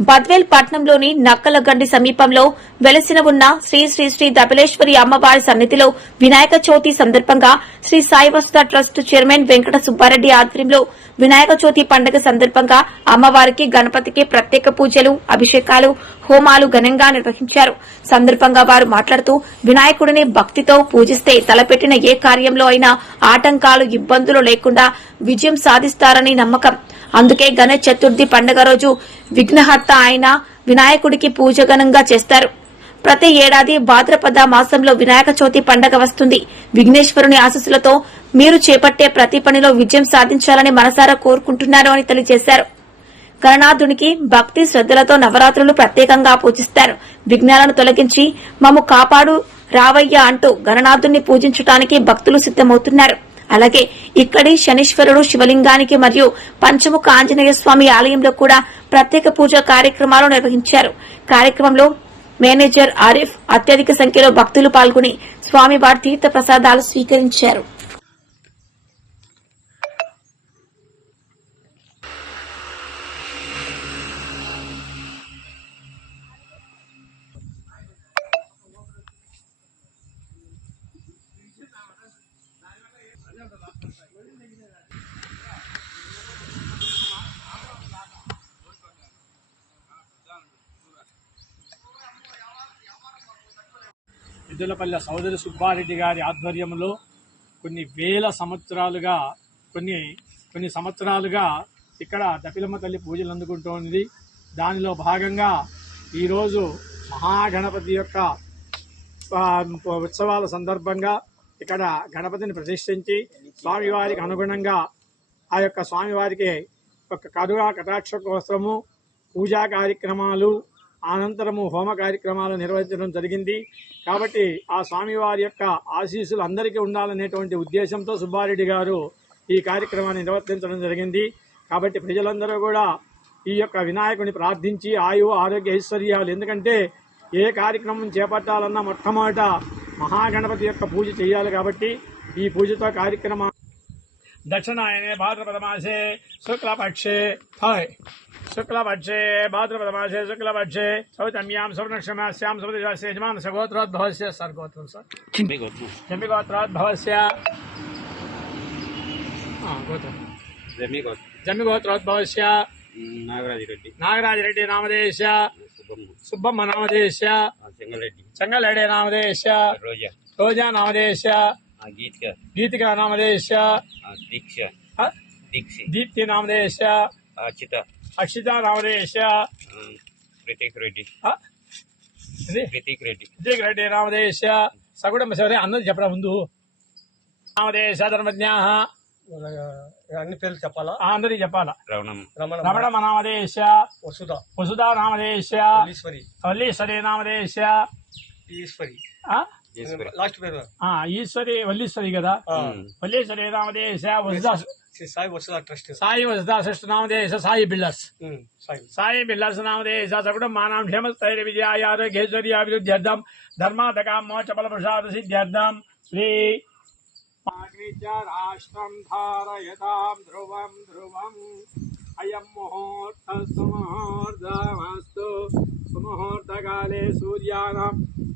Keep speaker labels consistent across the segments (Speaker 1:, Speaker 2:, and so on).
Speaker 1: బద్వేల్ పట్నంలోని నక్కలగండి సమీపంలో వెలసిన ఉన్న శ్రీ శ్రీ శ్రీ దబలేశ్వరి అమ్మవారి సన్నిధిలో వినాయక చవితి సందర్భంగా శ్రీ సాయి వసుధ ట్రస్ట్ చైర్మన్ వెంకట సుబ్బారెడ్డి ఆధ్వర్యంలో వినాయక చవితి పండుగ సందర్భంగా అమ్మవారికి గణపతికి ప్రత్యేక పూజలు అభిషేకాలు హోమాలు ఘనంగా నిర్వహించారు. సందర్భంగా వారు మాట్లాడుతూ వినాయకుడిని భక్తితో పూజిస్తే తలపెట్టిన ఏ కార్యంలో అయినా ఆటంకాలు ఇబ్బందులు లేకుండా విజయం సాధిస్తారని నమ్మకం. అందుకే గణేష్ చతుర్థి పండుగ రోజు విఘ్నహర్త అయిన వినాయకుడికి పూజగణంగా చేస్తారు. ప్రతి ఏడాది భాద్రపద మాసంలో వినాయక చవితి పండగ వస్తుంది. విఘ్నేశ్వరుని ఆశస్సులతో మీరు చేపట్టే ప్రతి పనిలో విజయం సాధించాలని మనసారా కోరుకుంటున్నారు అని తెలియజేశారు. గణనాథునికి భక్తి శ్రద్దలతో నవరాత్రులు ప్రత్యేకంగా పూజిస్తారు. విఘ్నాలను తొలగించి మమ్ము కాపాడు రావయ్య అంటూ గణనాథుని పూజించడానికి భక్తులు సిద్దమవుతున్నారు అలాగే ఇక్కడి శనీశ్వరుడు శివలింగానికి మరియు పంచముఖ ఆంజనేయ స్వామి ఆలయంలో కూడా ప్రత్యేక పూజా కార్యక్రమాలు నిర్వహించారు. కార్యక్రమంలో మేనేజర్ ఆరిఫ్ అత్యధిక సంఖ్యలో భక్తులు పాల్గొని స్వామివారి తీర్థ ప్రసాదాలు స్వీకరించారు.
Speaker 2: ఇద్దులపల్లి సోదరి సుబ్బారెడ్డి గారి ఆధ్వర్యంలో కొన్ని వేల సంవత్సరాలుగా కొన్ని కొన్ని సంవత్సరాలుగా ఇక్కడ దపిలమ్మ తల్లి పూజలు అందుకుంటోంది దానిలో భాగంగా ఈరోజు మహాగణపతి యొక్క ఉత్సవాల సందర్భంగా ఇక్కడ గణపతిని ప్రతిష్ఠించి స్వామివారికి అనుగుణంగా ఆ యొక్క స్వామివారికి ఒక కరుగా కటాక్ష కోసము పూజా కార్యక్రమాలు అనంతరము హోమ కార్యక్రమాలు నిర్వహించడం జరిగింది. కాబట్టి ఆ స్వామివారి యొక్క ఆశీస్సులు అందరికీ ఉండాలనేటువంటి ఉద్దేశంతో సుబ్బారెడ్డి గారు ఈ కార్యక్రమాన్ని నిర్వర్తించడం జరిగింది. కాబట్టి ప్రజలందరూ కూడా ఈ యొక్క వినాయకుని ప్రార్థించి ఆయు ఆరోగ్య ఐశ్వర్యాలు ఎందుకంటే ఏ కార్యక్రమం చేపట్టాలన్నా మొట్టమొదట మహాగణపతి యొక్క పూజ చేయాలి కాబట్టి ఈ పూజతో కార్యక్రమం. దక్షిణాయనే భాద్రపదమాసే శుక్లపక్షే. హాయ్. శుక్లపక్షే భాద్రపదమాసే शुक्लपक्षे भाद्रपदमासे
Speaker 3: शुक्लपक्षे सौतम्यां
Speaker 2: सुवर्णक्षमास्यां सुप्रतिशास्य
Speaker 3: यजमान
Speaker 2: सगोत्रोद्भवस्य सर्गोत्रं
Speaker 3: सर। जम्बिगोत्रोद्भवस्य
Speaker 2: सुब्बम्म रोजा।
Speaker 3: नामधेयस्य गीतिका
Speaker 2: गीतिका
Speaker 3: नामधेयस्य
Speaker 2: दीक्षा। दीप्ति
Speaker 3: नामदेश। अचिता
Speaker 2: అక్షిత నామదేశ
Speaker 3: ఆ, ప్రతీక్ రెడ్డి. ప్రతీక్ రెడ్డి.
Speaker 2: విజయ్ రెడ్డి నామదేశ సగుడం సరే అన్నది చెప్పరా ముందు? నామదేశ ధర్మజ్ఞా.
Speaker 4: అన్ని పేర్లు చెప్పాలా?
Speaker 2: అందరికి చెప్పాలా?
Speaker 3: రవణం
Speaker 4: రమణ.
Speaker 2: రమణ నామదేశ
Speaker 4: వసుధ.
Speaker 2: వసుధా నామదేశ నామదేశ
Speaker 4: ఈశ్వరి
Speaker 2: ఆ?
Speaker 3: ఈశ్వరి
Speaker 4: లాస్ట్ పేరు
Speaker 2: ఆ, ఈశ్వరి వల్లీశ్వరి కదా
Speaker 4: ఆ,
Speaker 2: వల్లీశ్వరి నామదేశ వసుధా
Speaker 4: శ్రీ సాయి వసుధ ట్రస్ట్
Speaker 2: సాయి వసుధా శ్రేష్ఠ నామదేశ సాయి బిల్డర్స్
Speaker 4: ఉమ్, సాయి
Speaker 2: సాయి బిల్డర్స్ నామదేశ సగుడం మానాం క్షేమస్థైర్య విజయాయ ఆరోగ్యేశ్వర్యాభివృద్ధ్యర్థం ధర్మాదకాం మోక్ష ఫల ప్రసాద సిద్ధ్యర్థం శ్రీ రాష్ట్రం ధారయతాం ధ్రువం ధ్రువం అయం ముహూర్త సుముహూర్తమస్తు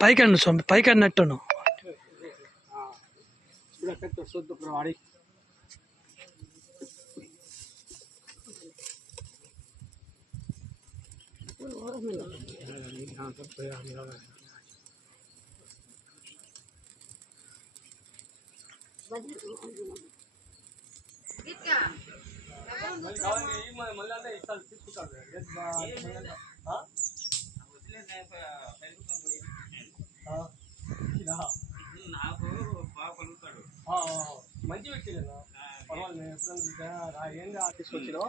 Speaker 2: నమోస్తుతే ఓమాయ నమః
Speaker 5: పైకండి స్వామి పైకన్నట్టును
Speaker 2: చూడక్కడ శుద్ధ ప్రవాడి
Speaker 3: పర్వాలేదు ఎప్పుడైనా ఏంది
Speaker 4: ఆఫీస్కి వచ్చినా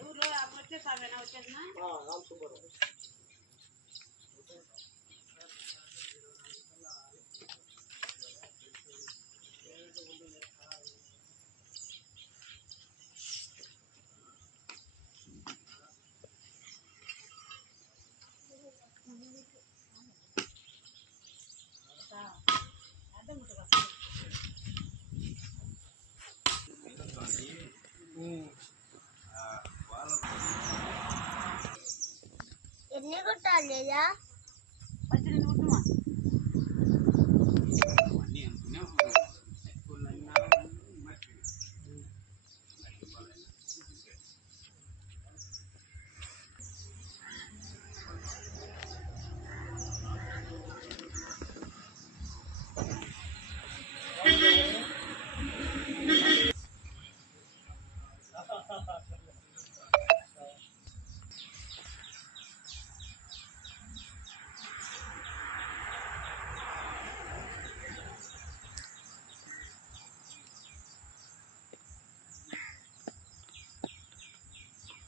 Speaker 4: ఊర్లో అప్పుడు వచ్చే
Speaker 6: సాగనా వచ్చేసినా ya.